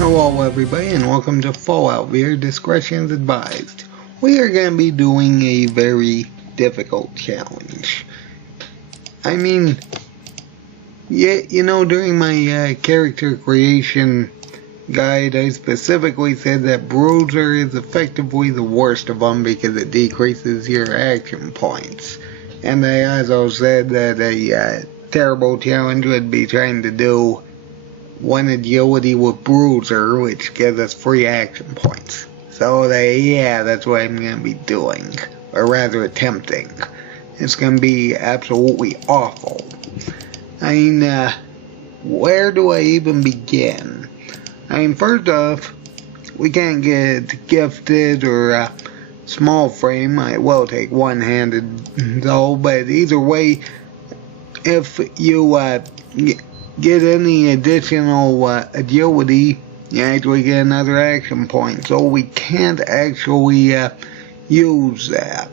Hello everybody and welcome to Fallout. Viewer discretion is advised. We are going to be doing a very difficult challenge. During my character creation guide, I specifically said that Bruiser is effectively the worst of them because it decreases your action points. And I also said that a terrible challenge would be trying to do one agility with Bruiser, which gives us free action points. So that's what I'm going to be doing, or rather attempting. It's going to be absolutely awful. Where do I even begin? First off, we can't get gifted or small frame. I will take one-handed though, but either way, if you get any additional agility, you actually get another action point. So we can't actually use that.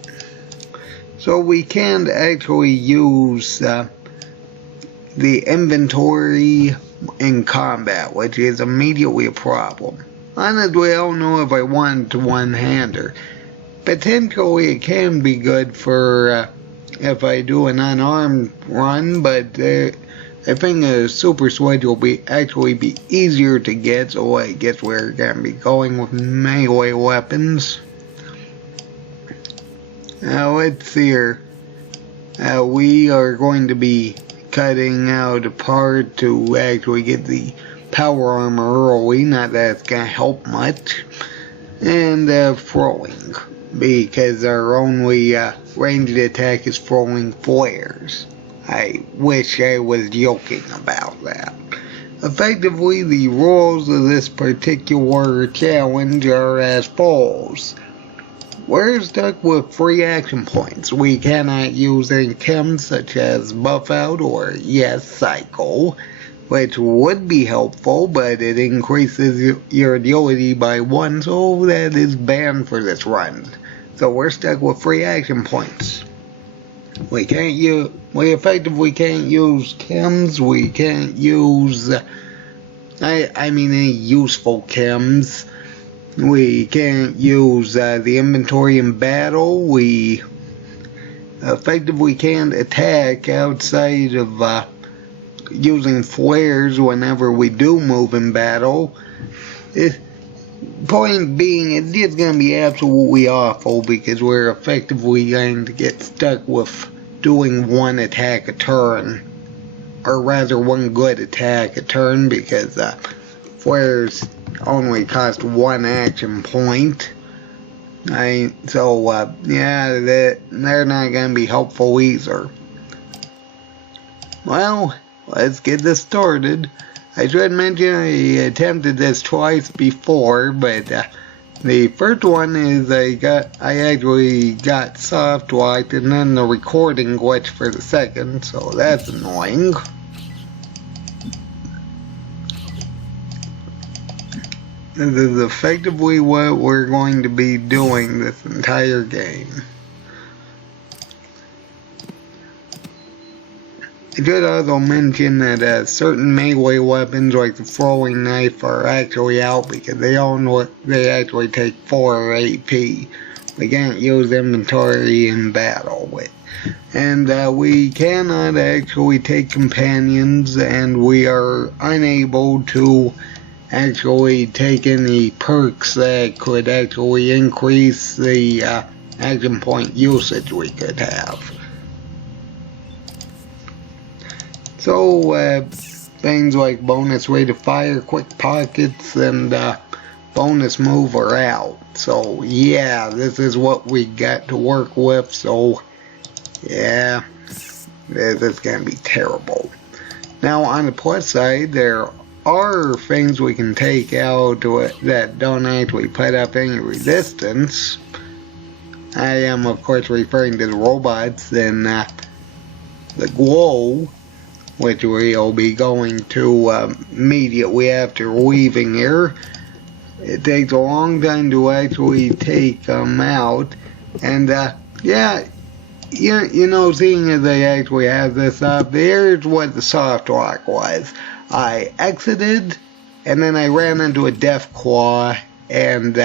So we can't actually use the inventory in combat, which is immediately a problem. Honestly, I don't know if I want to one-hander. Potentially it can be good for if I do an unarmed run, but I think a super switch will actually be easier to get, so I guess we're going to be going with melee weapons. Now let's see here. We are going to be cutting out a part to actually get the power armor early, not that it's going to help much. And throwing, because our only ranged attack is throwing flares. I wish I was joking about that. Effectively, the rules of this particular challenge are as follows. We're stuck with free action points. We cannot use any chems such as buff out or cycle, which would be helpful, but it increases your agility by 1, so that is banned for this run. So we're stuck with free action points. We effectively can't use chems. We can't use any useful chems. We can't use the inventory in battle. We effectively can't attack outside of using flares whenever we do move in battle. Point being, it's just going to be absolutely awful because we're effectively going to get stuck with doing one attack a turn, or rather one good attack a turn, because flares only cost 1 action point. They're not going to be helpful either. Well, let's get this started. I should mention I attempted this twice before, but the first one is I actually got soft locked, and then the recording glitched for the second, so that's annoying. This is effectively what we're going to be doing this entire game. I should also mention that certain melee weapons like the throwing knife are actually out because they actually take 4 AP. We can't use inventory in battle with. And we cannot actually take companions, and we are unable to actually take any perks that could actually increase the action point usage we could have. So, things like bonus rate of fire, quick pockets, and bonus move are out. So, this is what we got to work with. So, this is going to be terrible. Now, on the plus side, there are things we can take out that don't actually put up any resistance. I am, of course, referring to the robots and the glow, which we'll be going to immediately after leaving here. It takes a long time to actually take them out, and seeing as they actually have this up, here's what the soft lock was. I exited, and then I ran into a Deathclaw, and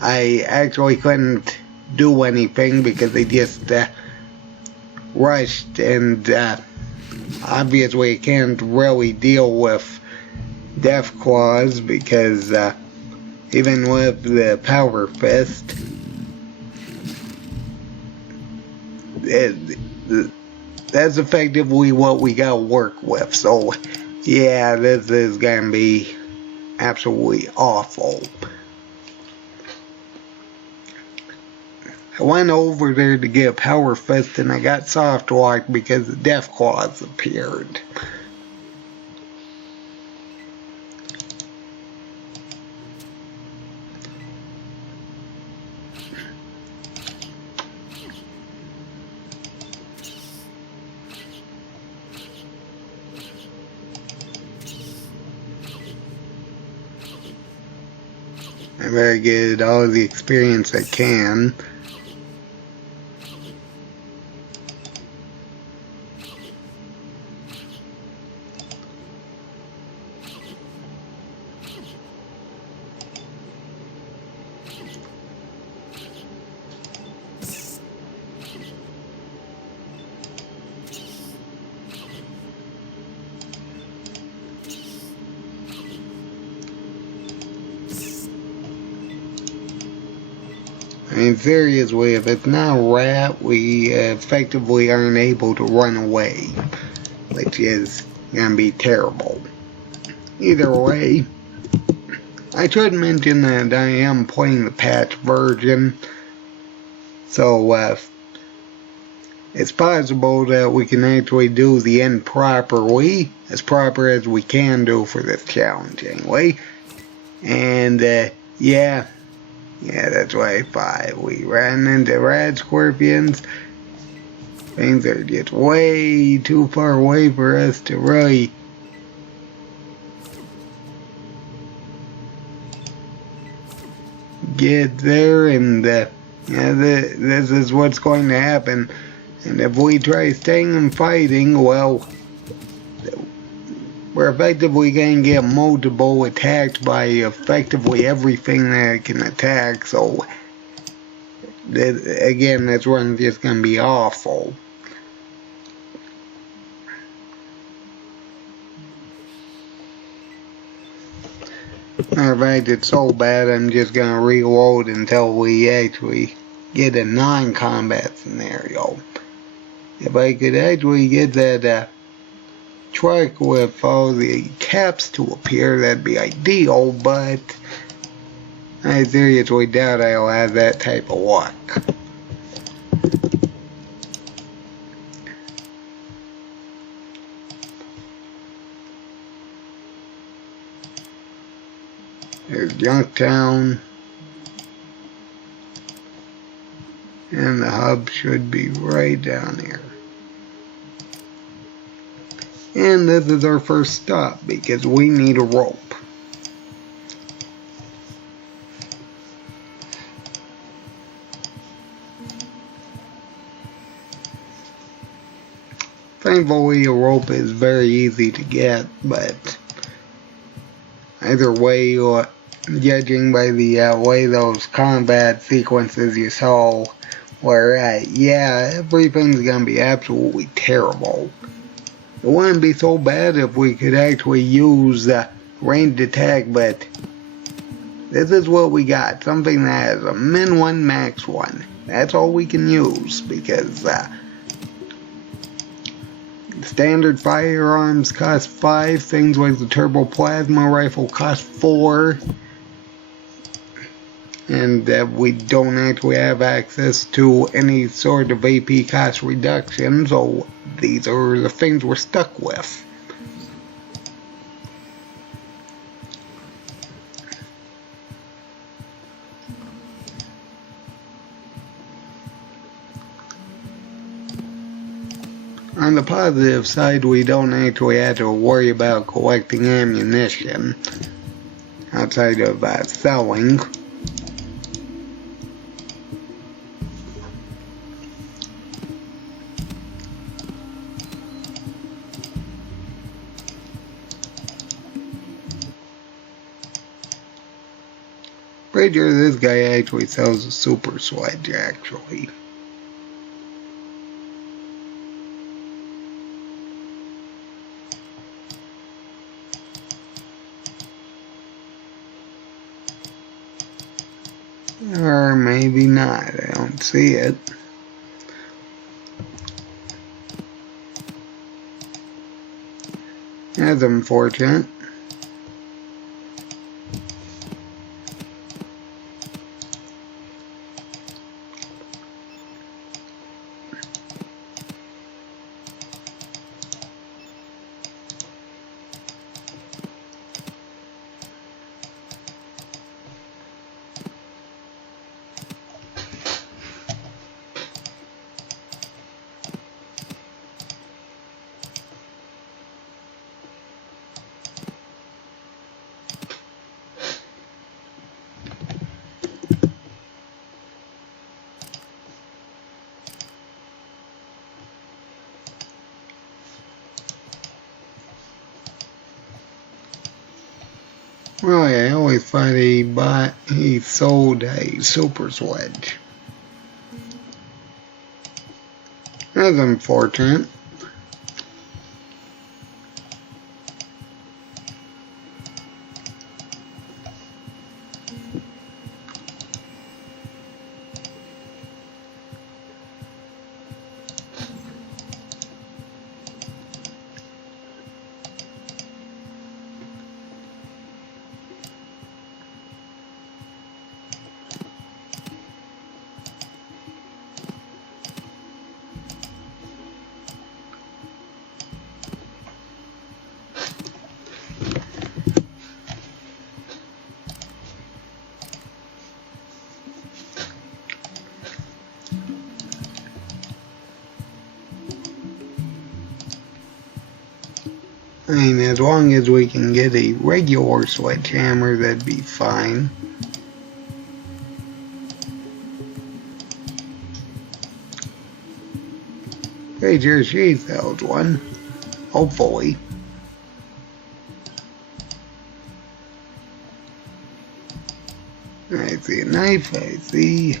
I actually couldn't do anything because they just rushed, and obviously I can't really deal with Deathclaws because even with the Power Fist, that's effectively what we gotta work with. So yeah, this is gonna be absolutely awful. I went over there to get a Power Fist and I got soft locked because the Deathclaws appeared. I better get all the experience I can. I mean, seriously, if it's not a rat, we effectively aren't able to run away, which is gonna be terrible. Either way, I should mention that I am playing the patch version, so it's possible that we can actually do the end properly, as proper as we can do for this challenge anyway. And yeah, that's what I thought. We ran into rad scorpions. Things are just way too far away for us to really get there, and this is what's going to happen. And if we try staying and fighting, well, we're effectively going to get multiple attacked by effectively everything that it can attack. So again, this one's just going to be awful. Matter of fact, it's so bad I'm just going to reload until we actually get a non-combat scenario. If I could actually get that truck with all the caps to appear, that'd be ideal, but I seriously doubt I'll have that type of luck. There's Junktown, and the hub should be right down here. And this is our first stop because we need a rope. Thankfully, a rope is very easy to get, but either way, judging by the way those combat sequences you saw were at, yeah, everything's gonna be absolutely terrible. It wouldn't be so bad if we could actually use ranged attack, but this is what we got. Something that has a min 1, max 1. That's all we can use because standard firearms cost 5. Things like the turbo plasma rifle cost 4. And we don't actually have access to any sort of AP cost reduction, so these are the things we're stuck with. On the positive side, we don't actually have to worry about collecting ammunition outside of selling. Pretty sure this guy actually sells a super sledge, actually. Or maybe not, I don't see it. That's unfortunate. Really, I always thought he sold a super sledge. That's unfortunate. I mean, as long as we can get a regular sledgehammer, that'd be fine. Pretty sure she sells one. Hopefully. I see a knife, I see...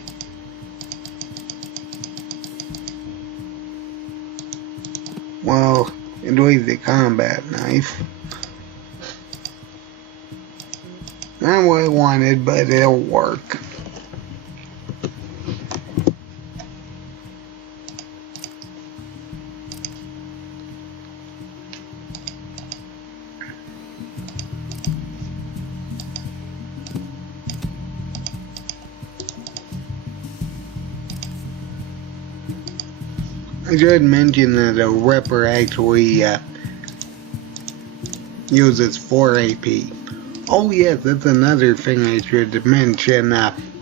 Well, at least the combat knife. Not what I wanted, but it'll work. I should mention that a Ripper actually uses 4 AP. Oh yes, that's another thing I should mention.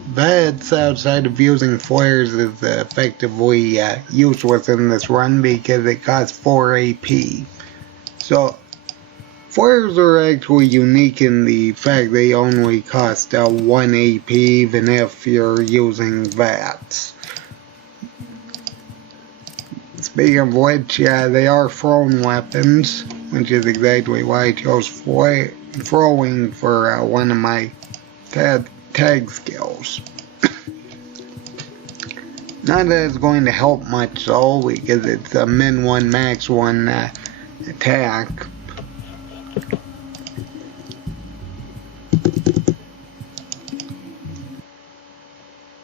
Vets outside of using flares is effectively useless in this run because it costs 4 AP. So, flares are actually unique in the fact they only cost 1 AP even if you're using VATS. Speaking of which, they are thrown weapons, which is exactly why I chose throwing for one of my tag skills. Not that it's going to help much though, because it's a min 1 max 1 attack.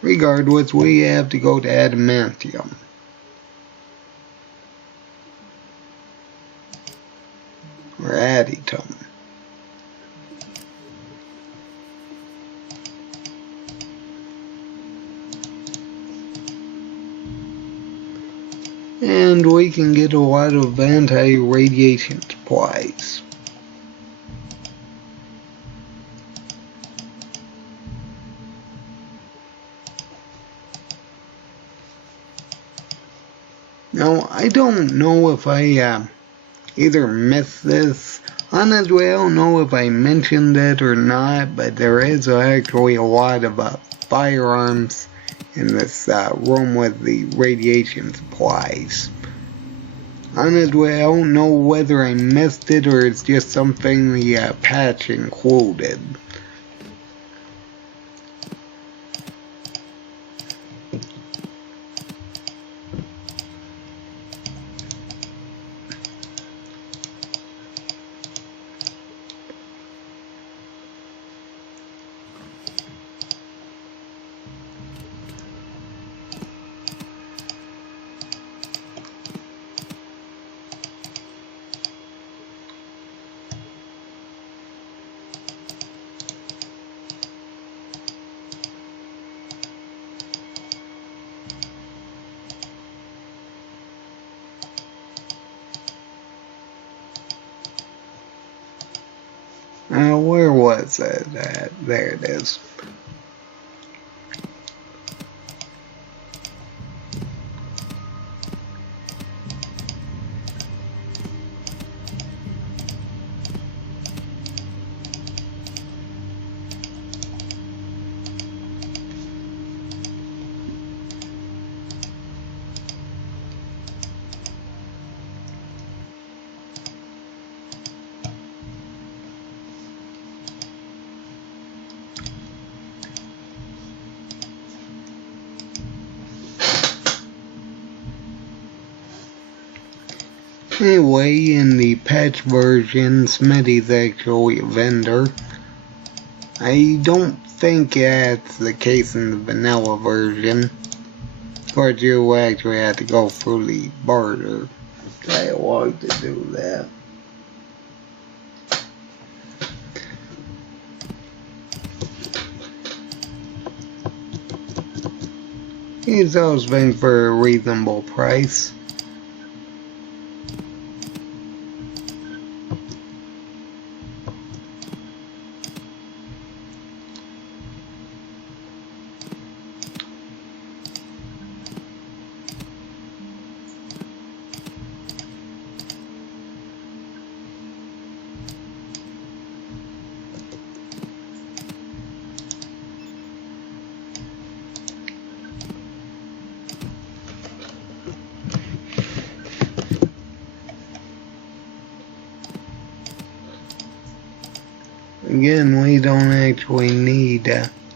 Regardless, we have to go to Adamantium. Or Aditum. And we can get a lot of anti-radiation supplies. Now, I don't know if I either missed this. Honestly, I don't know if I mentioned it or not, but there is actually a lot of firearms in this room with the radiation supplies. Honestly, I don't know whether I missed it or it's just something the patch included. Where was it at? There it is. Anyway, in the patch version, Smitty's actually a vendor. I don't think that's the case in the vanilla version. Of course, you actually have to go through the barter dialogue to do that. Use those things for a reasonable price. Again, we don't actually need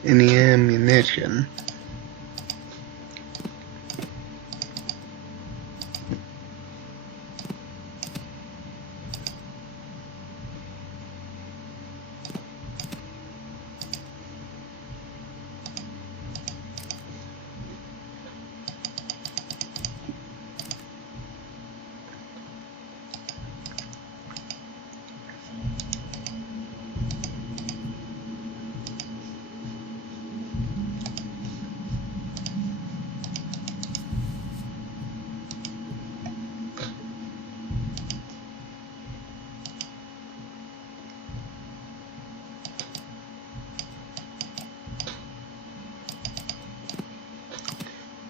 any ammunition.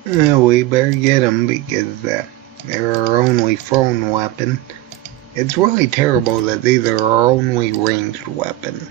We better get them because they're our only thrown weapon. It's really terrible that these are our only ranged weapon.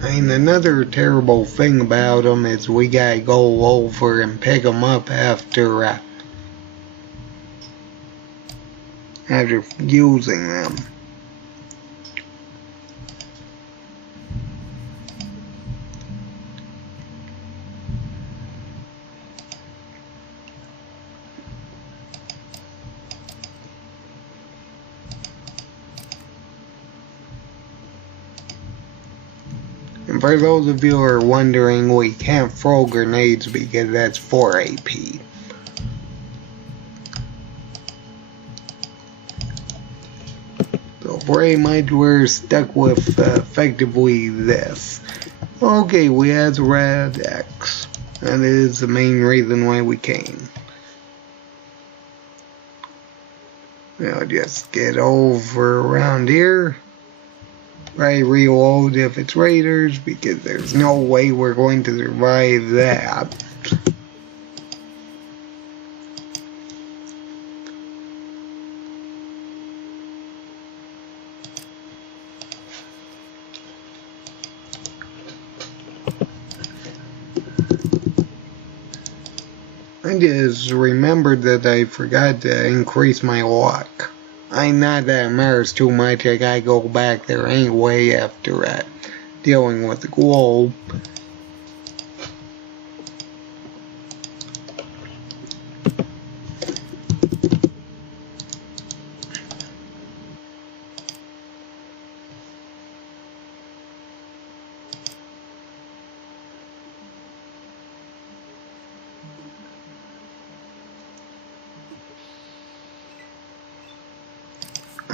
And another terrible thing about them is we gotta go over and pick them up after using them. And for those of you who are wondering, we can't throw grenades because that's 4 AP. So pretty much we're stuck with effectively this. Okay, we have Red X. That is the main reason why we came. Now just get over around here. Right, reload if it's raiders, because there's no way we're going to survive that. I just remembered that I forgot to increase my luck. Not that it matters too much, I gotta go back there anyway after dealing with the globe.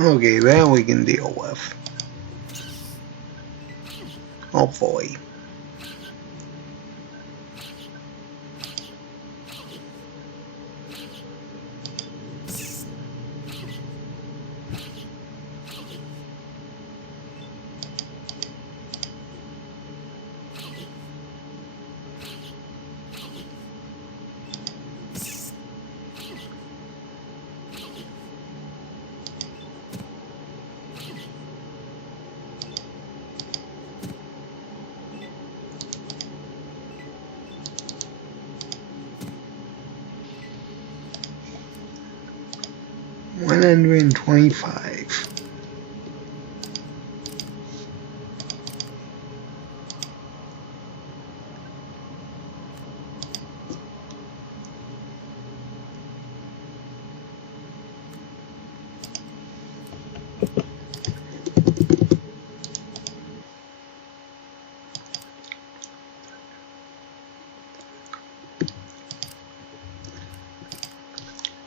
Okay, that we can deal with. Hopefully. $125.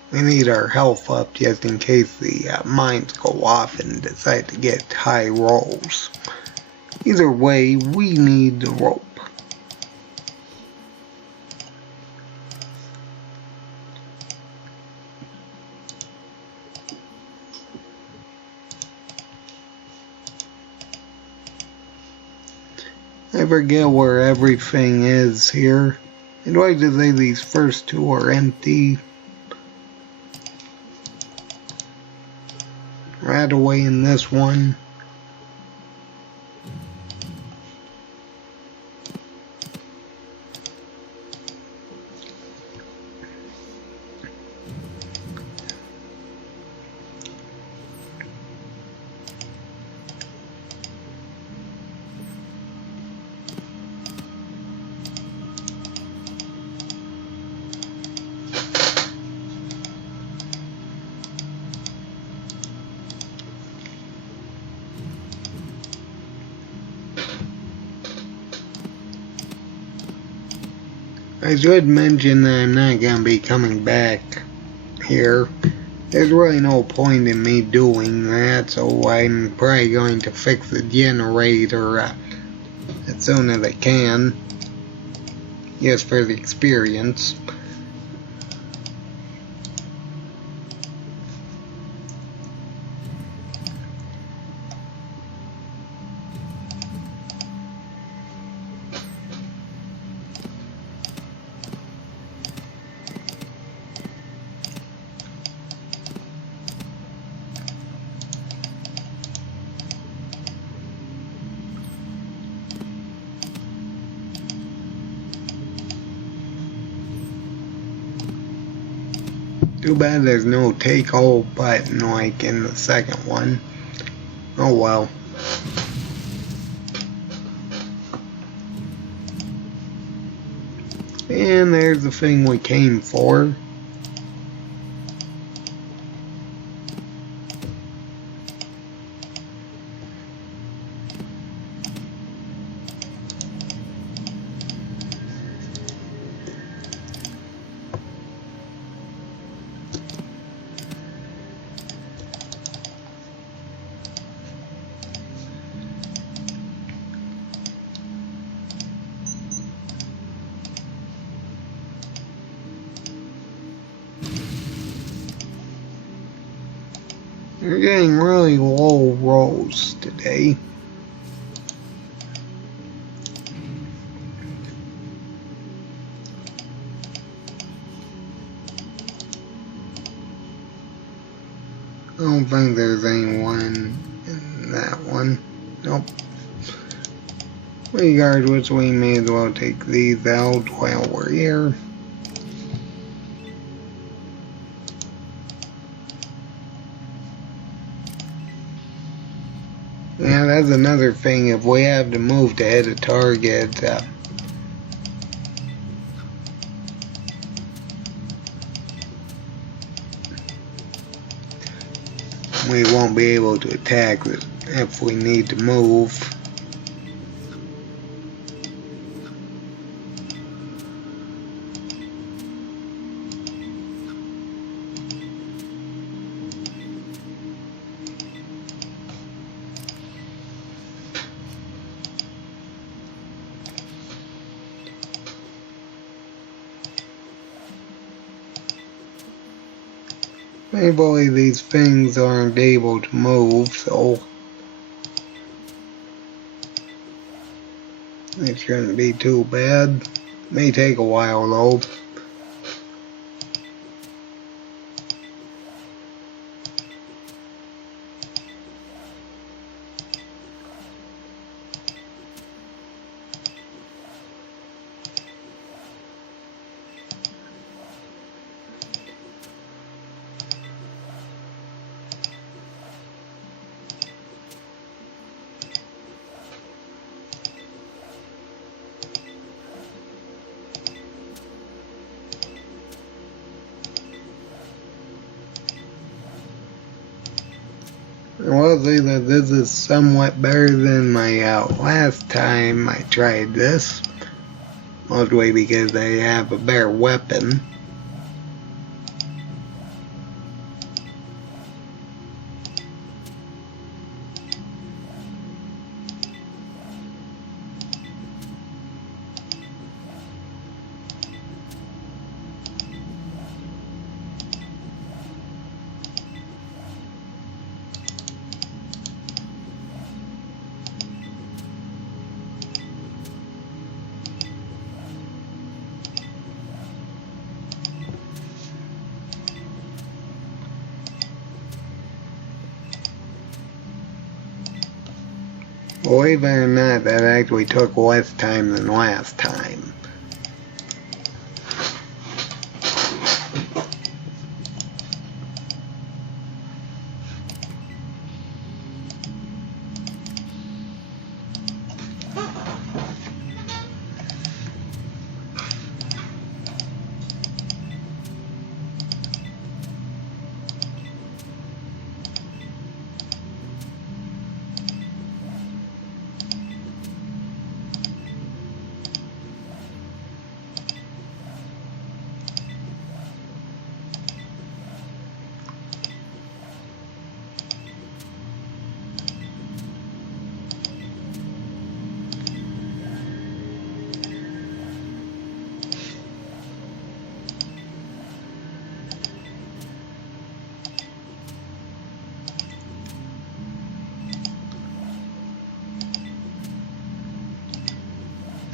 We need our health up just in case the mines go off and decide to get high rolls. Either way, we need the rope. I forget where everything is here. I'd like to say these first two are empty. Right away in this one. I should mention that I'm not going to be coming back here. There's really no point in me doing that, so I'm probably going to fix the generator as soon as I can. Just for the experience. Too bad there's no take all button like in the second one. Oh well. And there's the thing we came for. We're getting really low rolls today. I don't think there's anyone in that one. Nope. Regardless, we may as well take these out while we're here. Yeah, that's another thing. If we have to move to hit a target, we won't be able to attack it if we need to move. Thankfully these things aren't able to move, so it shouldn't be too bad. May take a while though. I will say that this is somewhat better than my last time I tried this. Mostly because I have a better weapon. Believe it or not, that actually took less time than last time.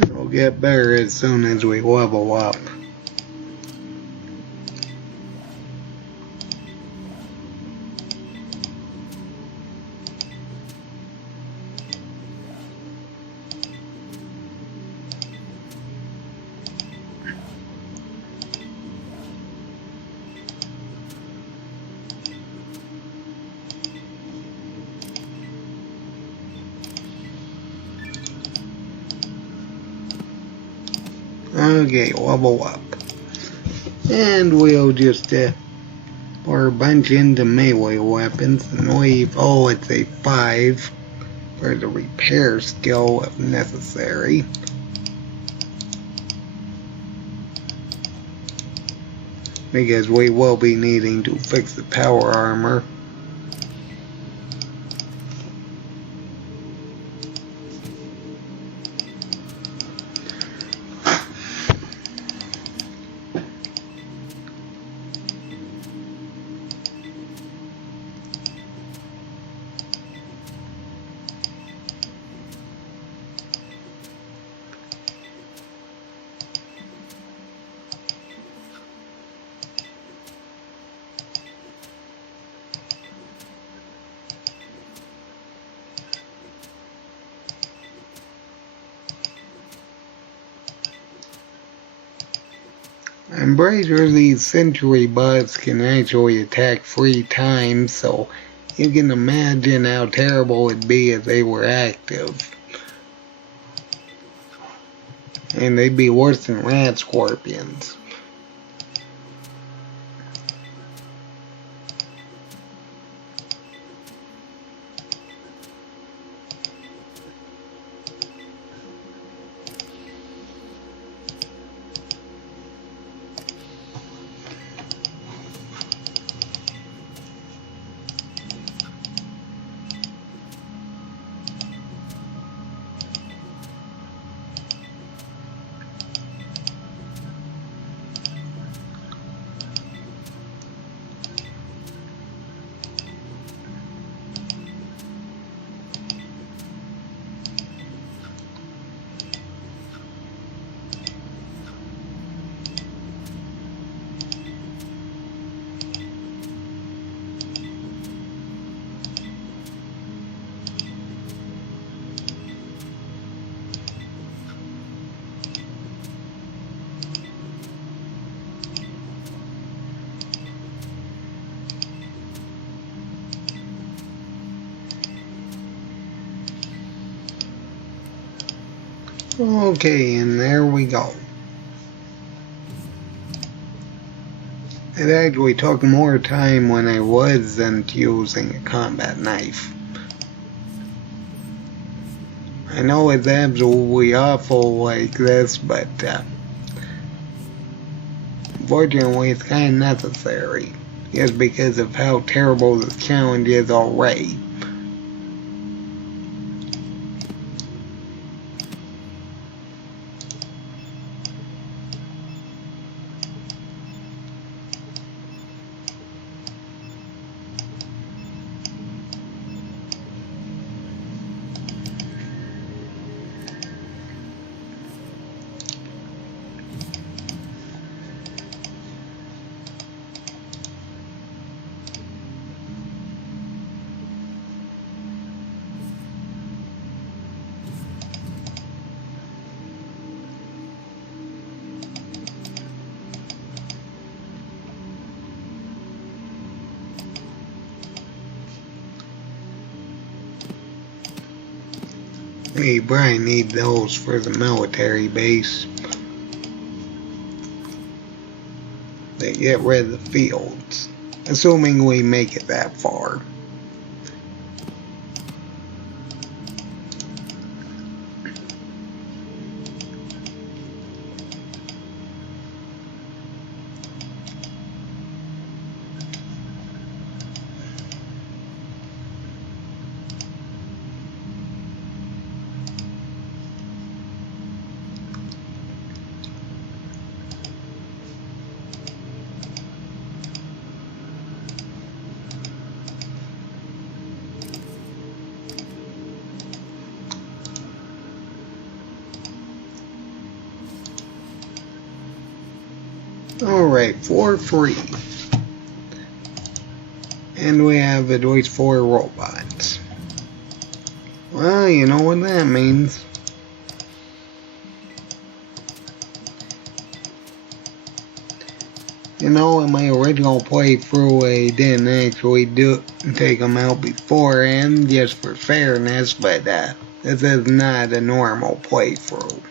It'll get better as soon as we level up. Okay, level up. And we'll just pour a bunch into melee weapons and leave, let's say 5 for the repair skill if necessary. Because we will be needing to fix the power armor. I'm pretty sure these sentry bots can actually attack 3 times, so you can imagine how terrible it'd be if they were active. And they'd be worse than rat scorpions. Okay, and there we go. It actually took more time when I wasn't using a combat knife. I know it's absolutely awful like this, but fortunately it's kind of necessary, just because of how terrible the challenge is already. Hey, Brian needs those for the military base. They get rid of the fields, assuming we make it that far. Alright, for free. And we have at least 4 robots. Well, you know what that means. You know, in my original playthrough, I didn't actually take them out beforehand, just for fairness, but this is not a normal playthrough.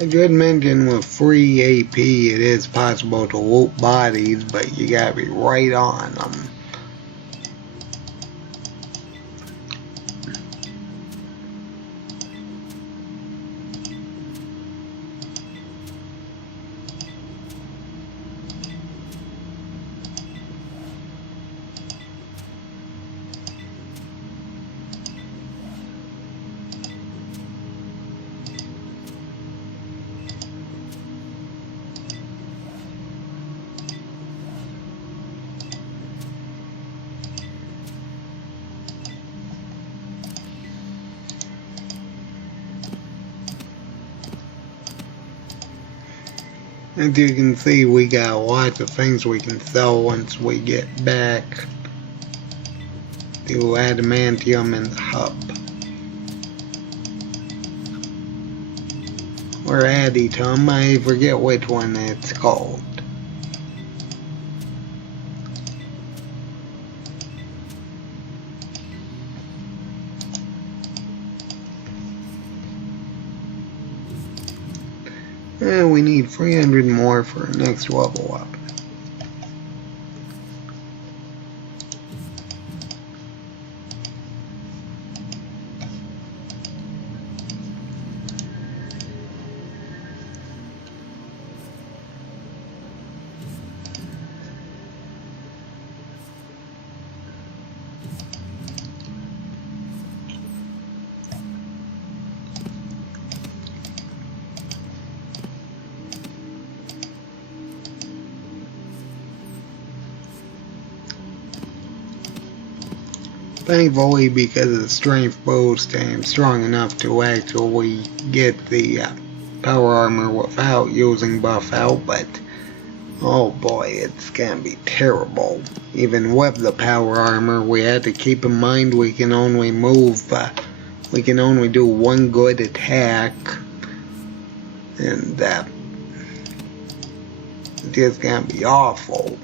I should mention with free AP it is possible to loot bodies, but you gotta be right on them. As you can see, we got lots of things we can sell once we get back to Adamantium in the hub. Or Aditum, I forget which one it's called. And we need 300 more for our next level up. Thankfully, because of the strength boost, I'm strong enough to actually get the power armor without using buff out, but oh boy, it's gonna be terrible. Even with the power armor, we have to keep in mind we can only we can only do one good attack, and it's just gonna be awful.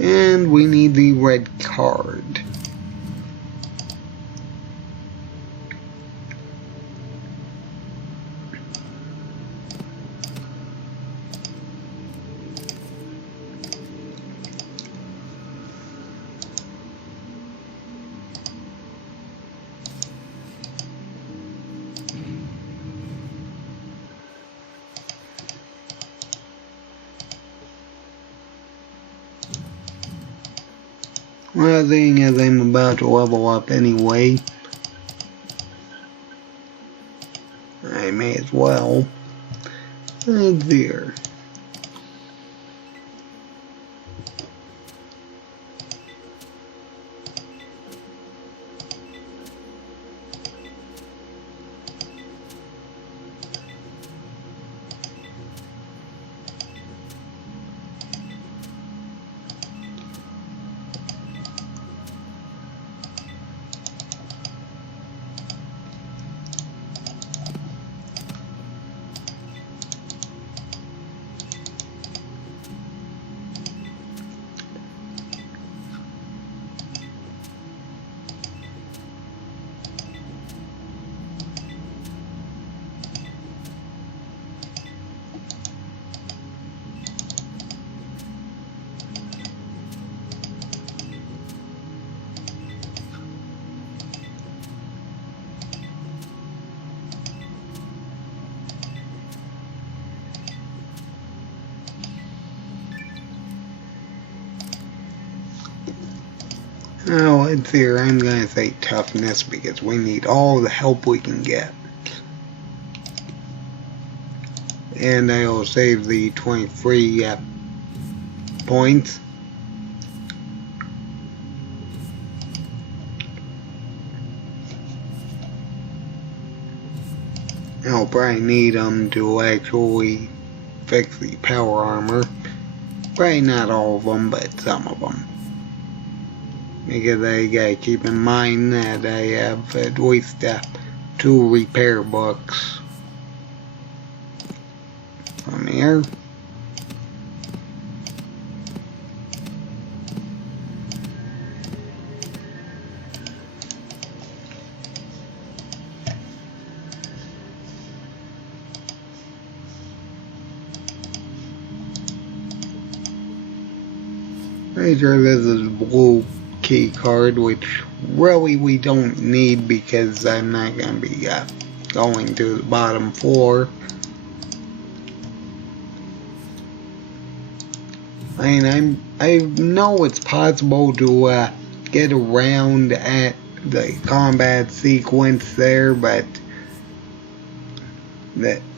And we need the red card. Well, seeing as I'm about to level up anyway, I may as well. Right there. Oh, let's see here. I'm going to say toughness because we need all the help we can get. And I will save the 23 points. I'll probably need them to actually fix the power armor. Probably not all of them, but some of them. Because I gotta keep in mind that I have at least 2 repair books. From here. Pretty sure this is blue key card, which really we don't need because I'm not going to be going to the bottom floor. I mean, I know it's possible to get around at the combat sequence there, but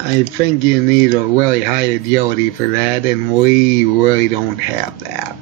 I think you need a really high agility for that, and we really don't have that.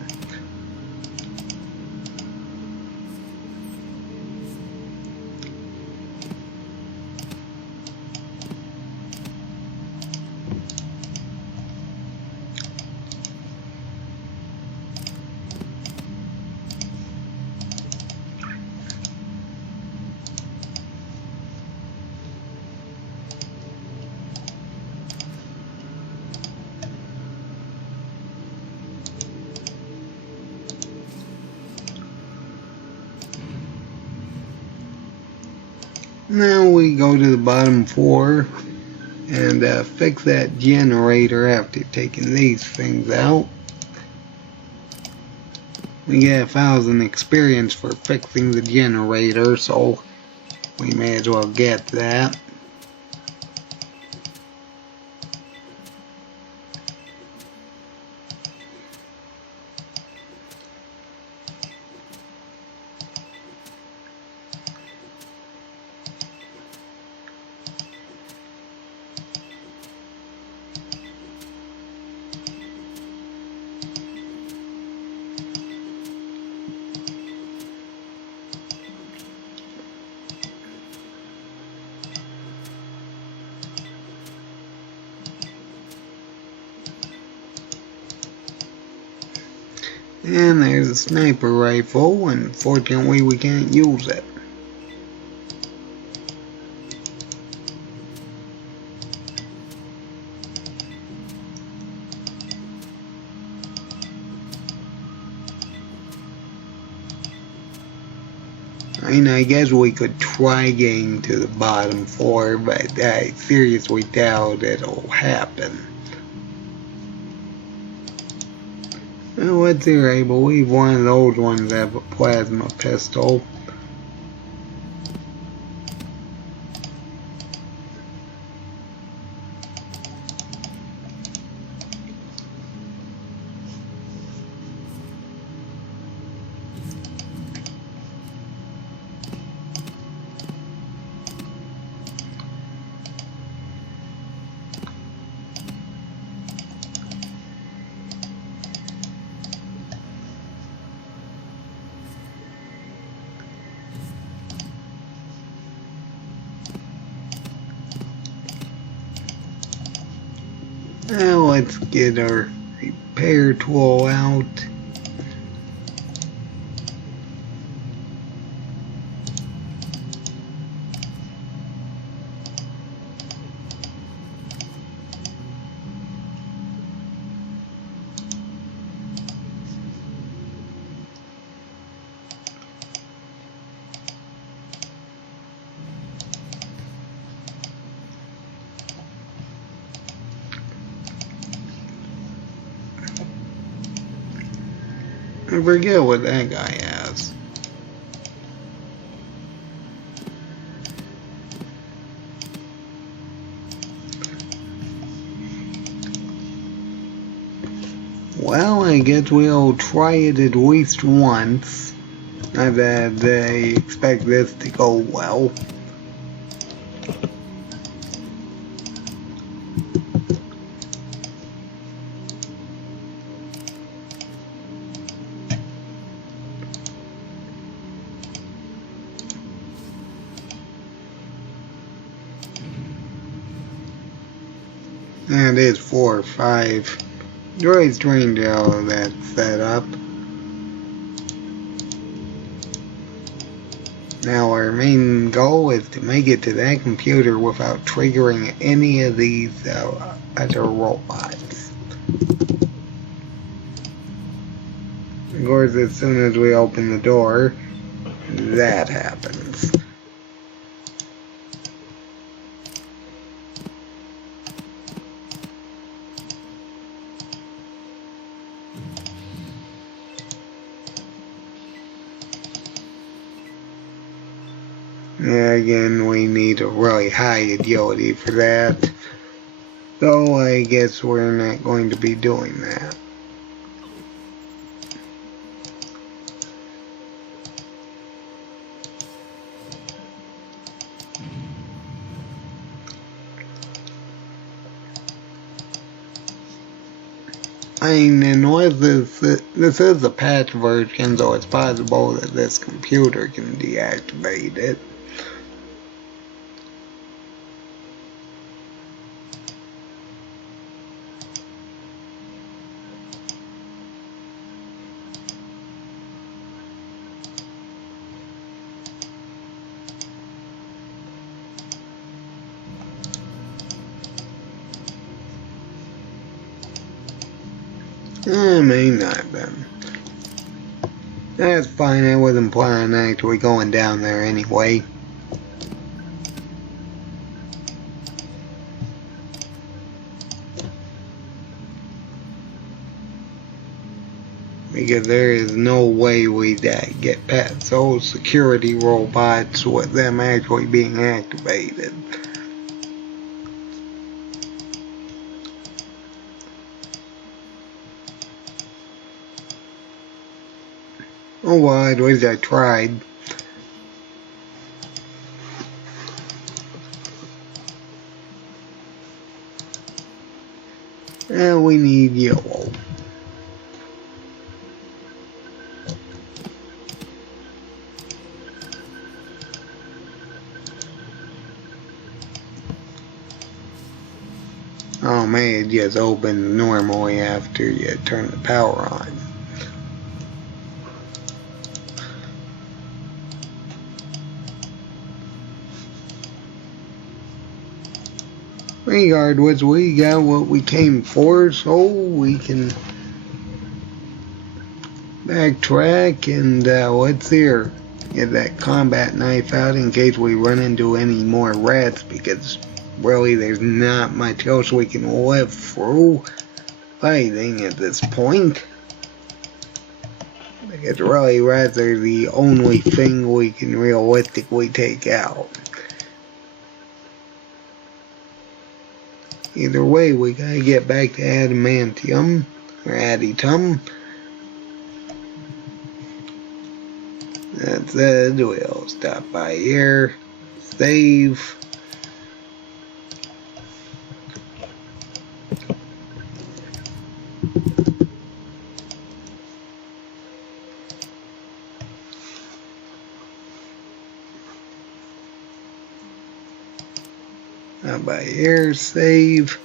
Now we go to the bottom floor and fix that generator after taking these things out. We get 1,000 experience for fixing the generator, so we may as well get that. And there's a sniper rifle, unfortunately we can't use it. I mean, I guess we could try getting to the bottom floor, but I seriously doubt it'll happen. Well, let's see, I believe one of those ones have a plasma pistol. Now let's get our repair tool out. I forget what that guy has. Well, I guess we'll try it at least once. Not that I expect this to go well. That is 4 or 5. Droid's trained to all that set up. Now our main goal is to make it to that computer without triggering any of these other robots. Of course, as soon as we open the door, that happens. Yeah, again, we need a really high agility for that. So I guess we're not going to be doing that. I mean, unless this is a patch version, so it's possible that this computer can deactivate it. It may not then. That's fine, I wasn't planning on actually going down there anyway. Because there is no way we'd get past those security robots with them actually being activated. Oh well, at least I tried. And we need yellow. Oh man, it just opens normally after you turn the power on. regardless, we got what we came for, so we can backtrack and let's here get that combat knife out in case we run into any more rats, because really there's not much else we can live through fighting at this point. Because really rats are the only thing we can realistically take out. Either way, we gotta get back to adamantium, or additum. That said, we'll stop by here, save. Stop by here, save,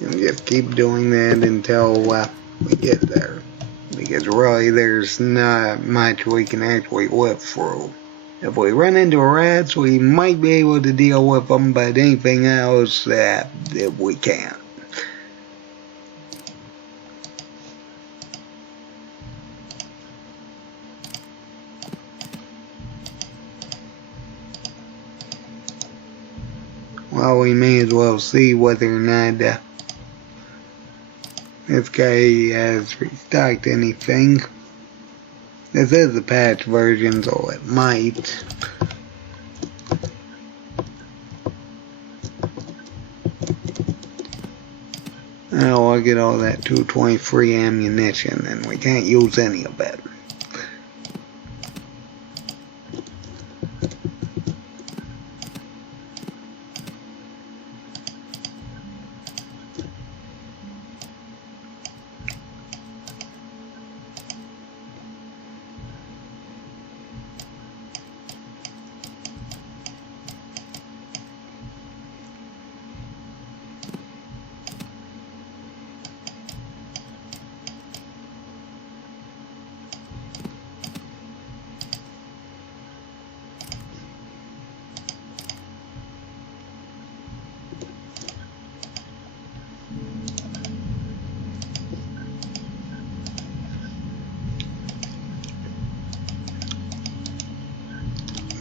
and just keep doing that until we get there. Because really there's not much we can actually live through. If we run into rats, we might be able to deal with them, but anything else that we can't. Well, we may as well see whether or not this guy has restocked anything. This is a patch version, so it might. Oh, I'll get all that 223 ammunition, and we can't use any of it.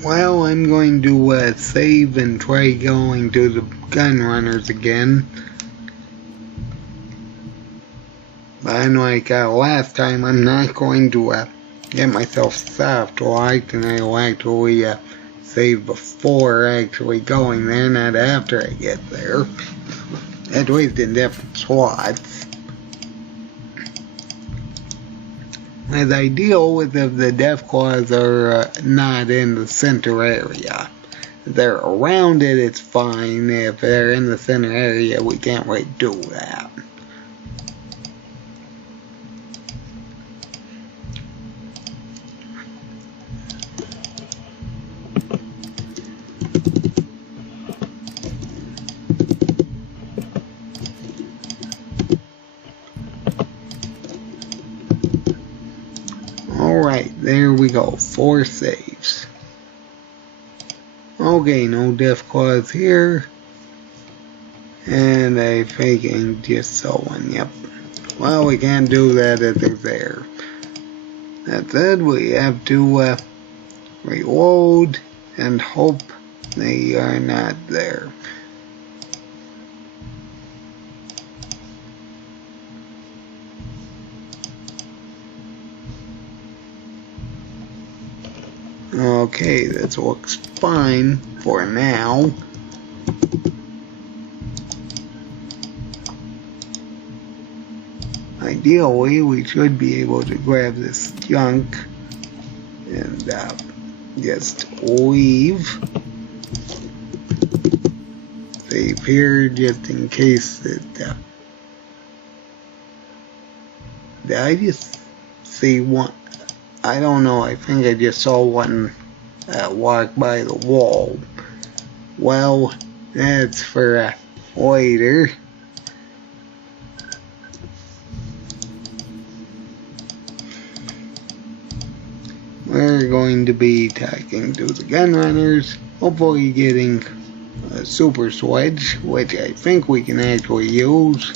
Well, I'm going to save and try going to the gun runners again. But unlike last time, I'm not going to get myself soft locked, and I'll actually save before actually going there, not after I get there. At least in different slots. As I deal with if the Deathclaws are not in the center area. If they're around it, it's fine. If they're in the center area, we can't really do that. Alright, there we go. 4 saves. Okay, no Deathclaws here. And I think I just saw one, yep. Well, we can't do that if they're there. That said, we have to reload and hope they are not there. Okay, that looks fine for now. Ideally, we should be able to grab this junk and just leave. Save here just in case that. Did I just see one? I don't know, I think I just saw one walk by the wall. Well, that's for later. We're going to be talking to the gun runners, hopefully getting a super switch, which I think we can actually use.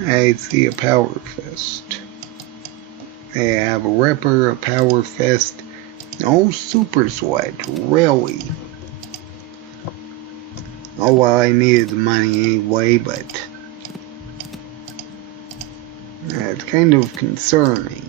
I see a power fist. They have a ripper, a power fist, no super switch, really. Oh well, I needed the money anyway, but that's kind of concerning.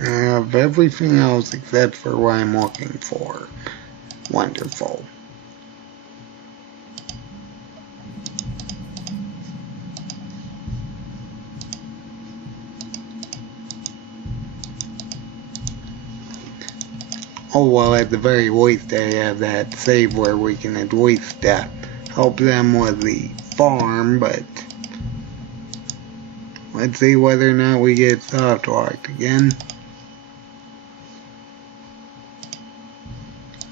I have everything else except for what I'm looking for. Wonderful. Oh well, at the very least I have that save where we can at least help them with the farm, but let's see whether or not we get soft locked again.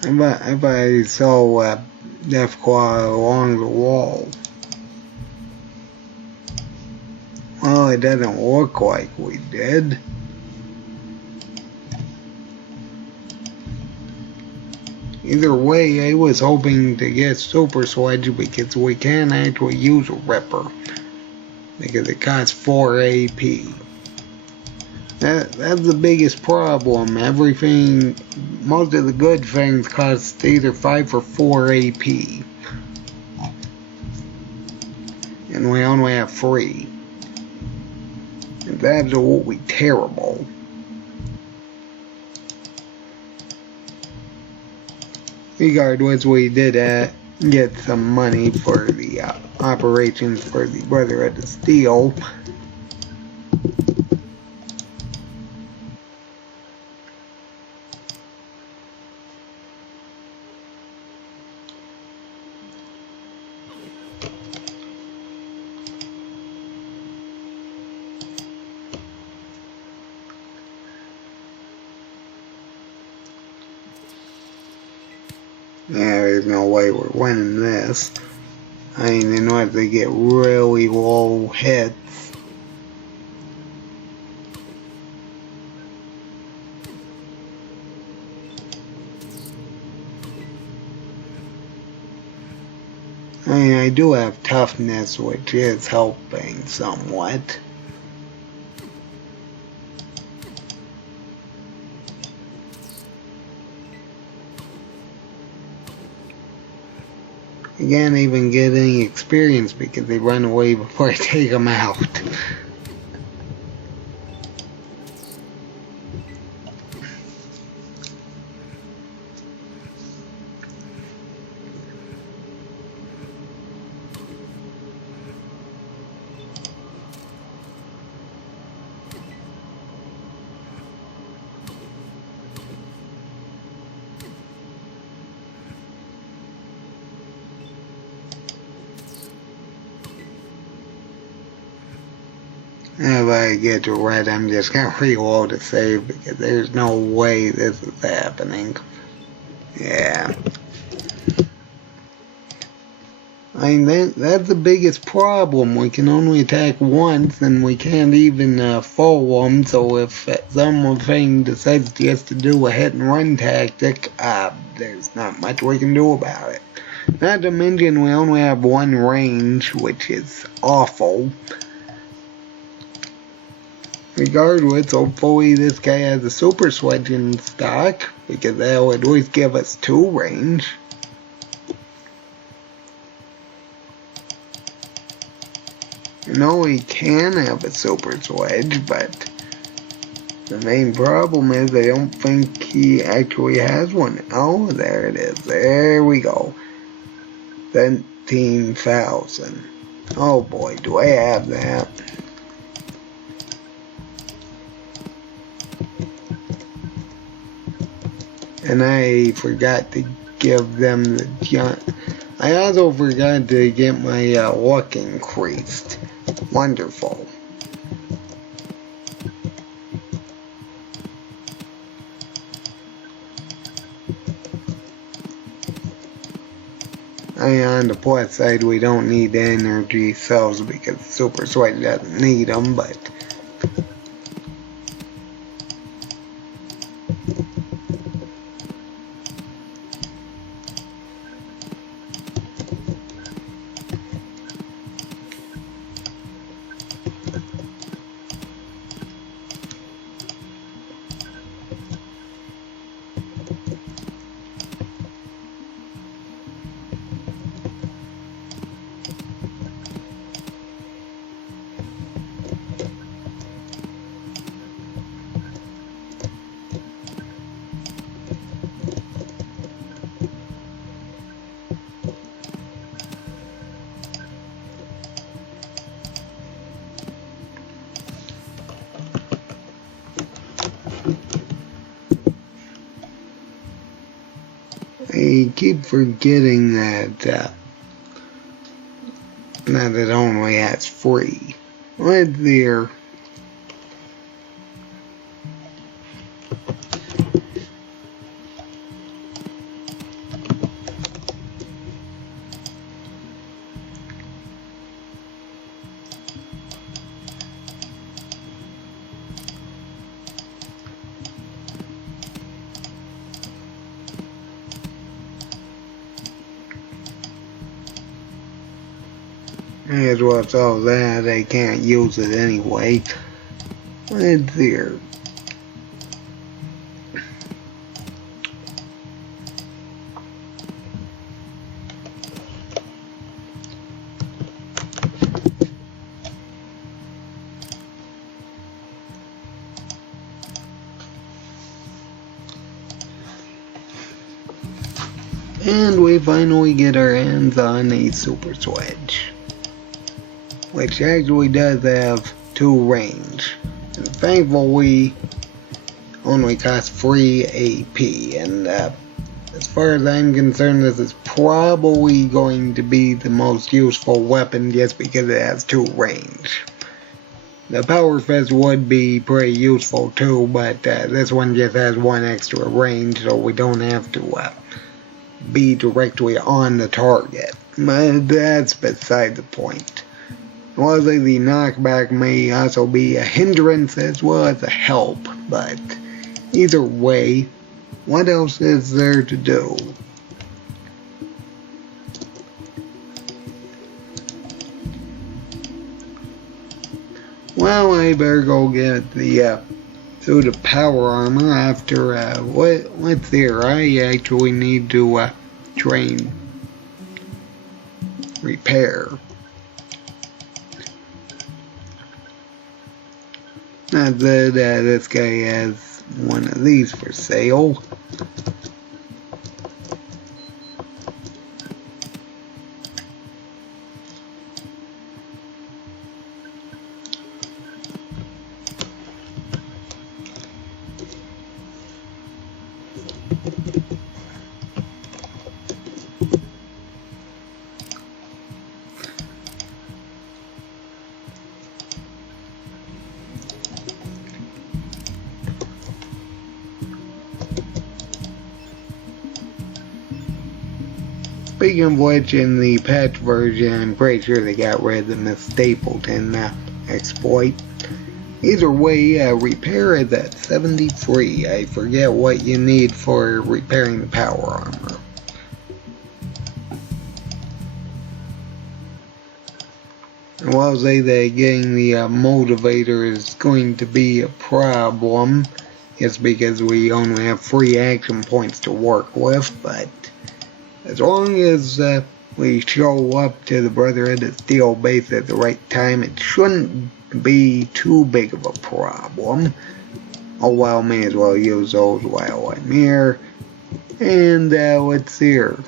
If I saw Death Claw along the wall. Well, it doesn't look like we did. Either way, I was hoping to get Super Switch because we can actually use a Ripper. Because it costs 4 AP. That's the biggest problem. Everything, most of the good things cost either 5 or 4 AP. And we only have 3. It's absolutely terrible. Regardless, we did get some money for the operations for the Brotherhood of Steel. Yeah, there's no way we're winning this. I mean, unless they get really low hits. I mean, I do have toughness, which is helping somewhat. I can't even get any experience because they run away before I take them out. If I get to red, I'm just gonna reload to save because there's no way this is happening. Yeah. I mean, that's the biggest problem. We can only attack once and we can't even fool them, so if someone decides just to do a hit and run tactic, there's not much we can do about it. Not to mention we only have one range, which is awful. Regardless, hopefully this guy has a Super Switch in stock, because that'll at least give us 2 range. I know he can have a Super Switch, but the main problem is I don't think he actually has one. Oh, there it is. There we go. 17,000. Oh boy, do I have that. And I forgot to give them the giant. I also forgot to get my luck increased. Wonderful. On the plus side, we don't need the energy cells because Super Sweat doesn't need them, but I keep forgetting that it only has 3. Right there. May as well solve that. I can't use it anyway. Right there. And we finally get our hands on a Super Switch, which actually does have 2 range. And thankfully, only costs 3 AP. And as far as I'm concerned, this is probably going to be the most useful weapon just because it has 2 range. The Power Fist would be pretty useful too, but this one just has 1 extra range, so we don't have to be directly on the target. But that's beside the point. Well, the knockback may also be a hindrance as well as a help, but either way, what else is there to do? Well, I better go get the through the power armor after what's there? I actually need to train repair. Not that this guy has one of these for sale. Speaking of which, in the patch version, I'm pretty sure they got rid of the Miss Stapleton exploit. Either way, repair is at 73. I forget what you need for repairing the power armor. I will say that getting the motivator is going to be a problem. It's because we only have 3 action points to work with, but as long as we show up to the Brotherhood of Steel base at the right time, it shouldn't be too big of a problem. Oh well, may as well use those while I'm here. And let's see here.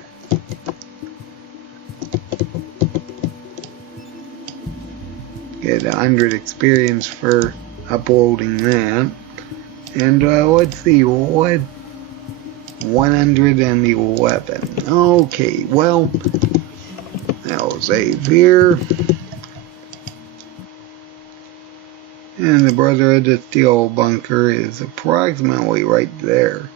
get 100 experience for uploading that. And let's see, what 111. Okay, well, I'll save here. And the Brotherhood of Steel bunker is approximately right there.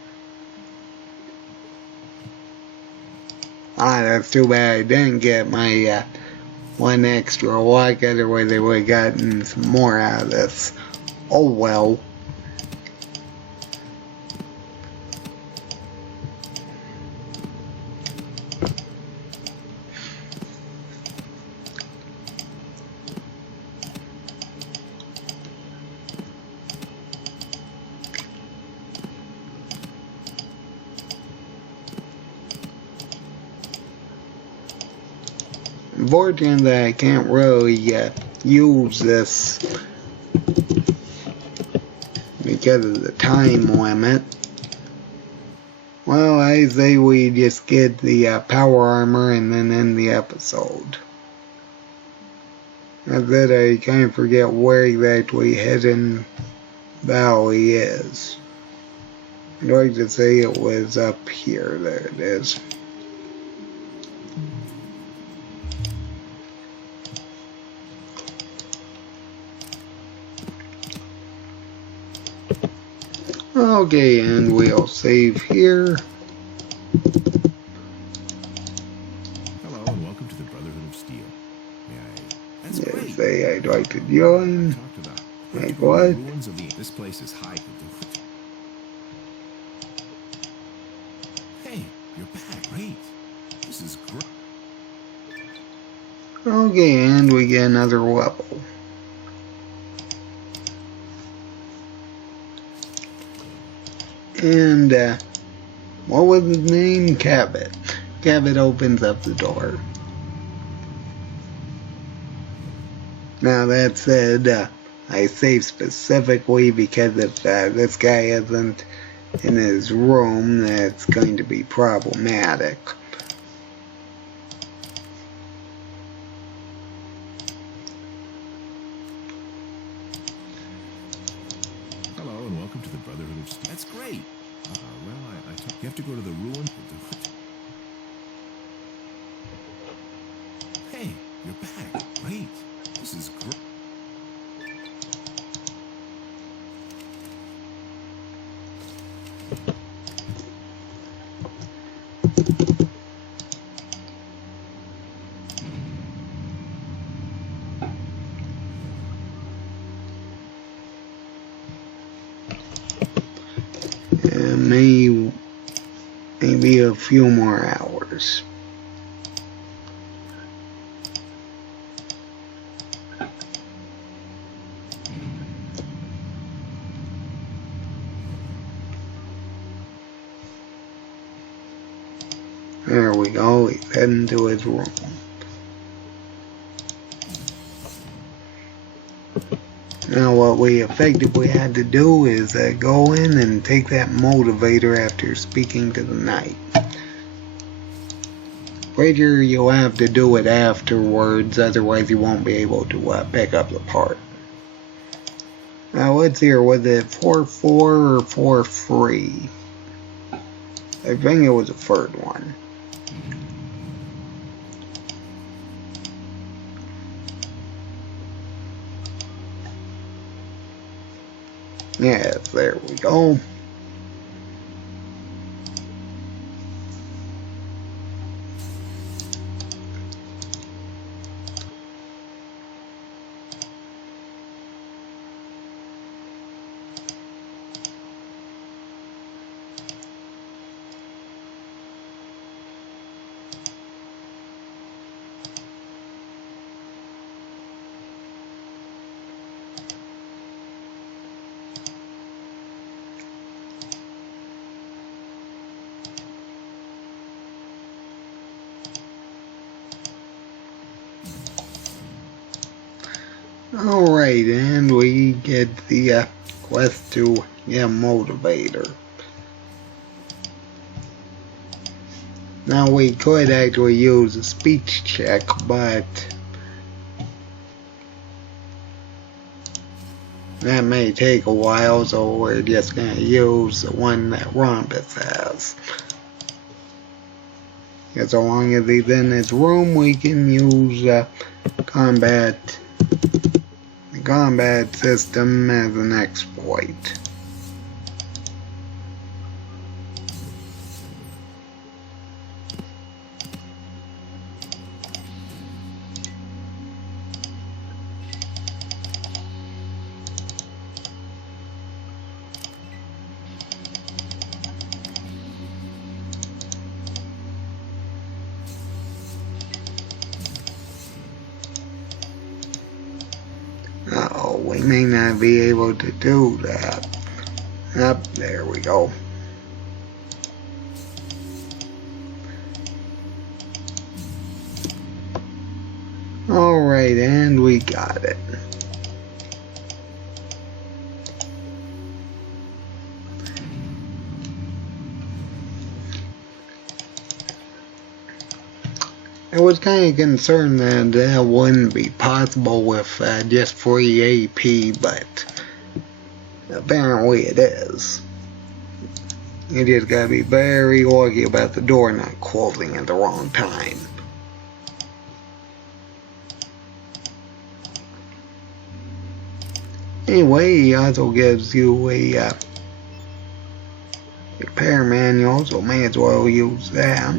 Ah, that's too bad I didn't get my one extra lock, otherwise I would have gotten some more out of this. Oh well. Unfortunately, I can't really use this because of the time limit. Well, I say we just get the power armor and then end the episode. I said I kind of forget where exactly Hidden Valley is. I'd like to say it was up here. There it is. Okay, and we'll save here. Hello and welcome to the Brotherhood of Steel. May I? That's Yeah, great. say I'd like to join. Talked about. Like what? Ruins of this place is high. Hey, you're back. Great. This is great. Okay, and we get another level. And, what was his name? Cabot. Cabot opens up the door. Now that said, I say specifically because if this guy isn't in his room, that's going to be problematic. Hello and welcome to the Brotherhood of Steel. That's great. Well, you have to go to the ruin. Hey, you're back. Great. This is great. Maybe a few more hours. There we go, he's heading to his room. Now what we effectively had to do is go in and take that motivator after speaking to the knight. Later you'll have to do it afterwards, otherwise you won't be able to pick up the part. Now let's hear, was it 4-4 or 4-3? I think it was the third one. Yes, there we go. Alright, and we get the quest to get a motivator. Now we could actually use a speech check, but That may take a while, so we're just going to use the one that Rhombus has. As long as he's in his room, we can use the combat system as an exploit. Uh-oh, we may not be able to do that. Up, there we go. Alright, and we got it. I was kind of concerned that that wouldn't be possible with just free AP, but apparently it is. You just gotta be very lucky about the door not closing at the wrong time. Anyway, he also gives you a repair manual, so may as well use that.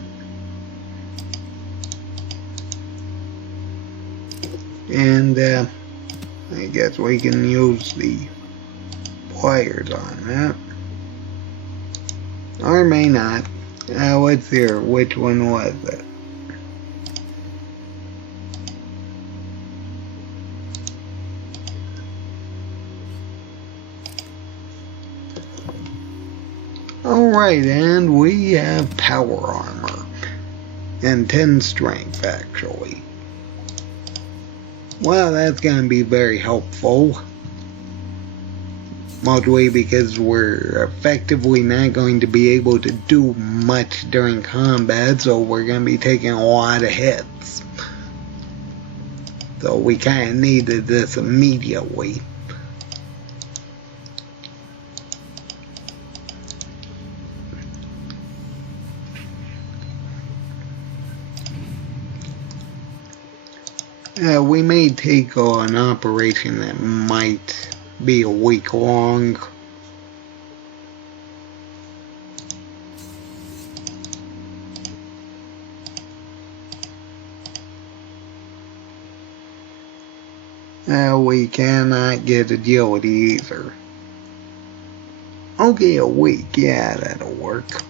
And I guess we can use the pliers on that. Or may not. Let's see here, which one was it? Alright, and we have power armor. And 10 strength, actually. Well, that's going to be very helpful. Mostly because we're effectively not going to be able to do much during combat, so we're going to be taking a lot of hits. So we kind of needed this immediately. We may take an operation that might be a week long. We cannot get agility either. Okay, a week, yeah, that'll work.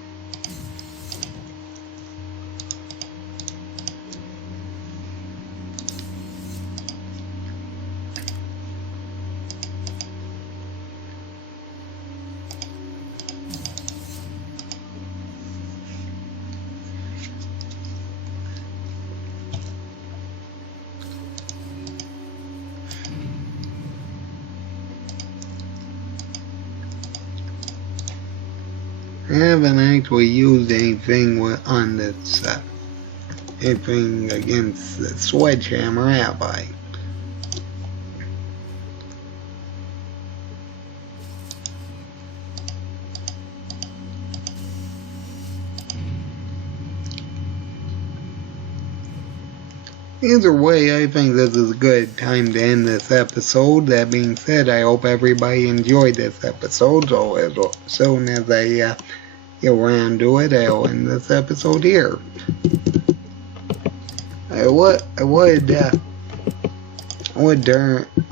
I haven't actually used anything on this, anything against the sledgehammer, have I? Either way, I think this is a good time to end this episode. That being said, I hope everybody enjoyed this episode, so as soon as I get around to it, I'll end this episode here. I would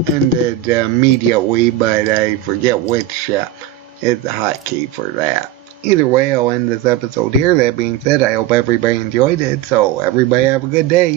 end it immediately, but I forget which is the hotkey for that. Either way, I'll end this episode here. That being said, I hope everybody enjoyed it, so everybody have a good day.